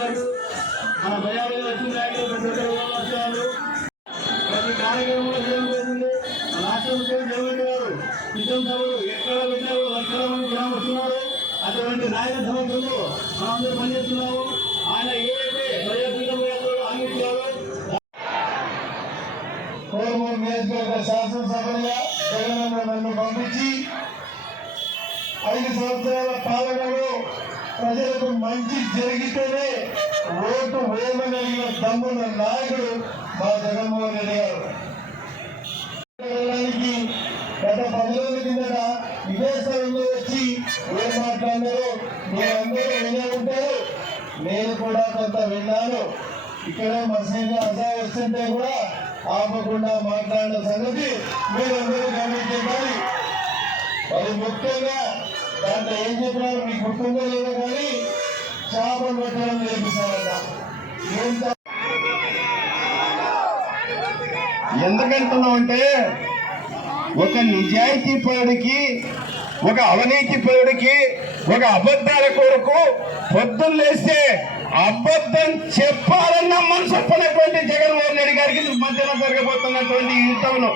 గారు, మన బజార్లో వచ్చిన నాయకులు ప్రతి కార్యక్రమంలో జరుగుతుంది. రాష్ట్ర ముఖ్యమంత్రి జగన్ గారు నిజం సభలు ఎక్కడ పెట్టారు, లక్షల మంది జనం వస్తున్నారు. అటువంటి నాయక సమక్షంలో మనందరూ పనిచేస్తున్నాము. ఆయన ఏదైతే ప్రజాపీఠం అందించారో కోరుమూరు నియోజకవర్గ శాసనసభగా జగన్ నన్ను పంపించి 5 సంవత్సరాల పాలనలో ప్రజలకు మంచి జరిగితేనే ఓటు వేయమనగిన దమ్మున్న నాయకుడు మా జగన్మోహన్ రెడ్డి గారు. గత 10 రోజుల కిందట ఇదే స్థలంలో వచ్చి ఏం మాట్లాడినారో మీరందరూ వినే ఉంటారు. నేను కూడా కొంత విన్నాను. ఇక్కడే మసీదులో అజా వస్తుంటే కూడా ఆపకుండా మాట్లాడిన సంగతి మీరందరూ గమనించాలి. మరి ముఖ్యంగా దాంట్లో ఏం చెప్పినారు మీకు గుర్తుందో లేదో కానీ చేపలు పెట్టడం నేర్పిస్తారట. ఎందుకంటున్నామంటే ఒక నిజాయితీ పరుడికి, ఒక అవినీతి పరుడికి, ఒక అబద్ధాల కొరకు పొద్దున్న లేస్తే అబద్ధం చెప్పాలన్న మనసు ఒప్పనటువంటి జగన్మోహన్ రెడ్డి గారికి మధ్యన జరగబోతున్నటువంటి యుద్ధంలో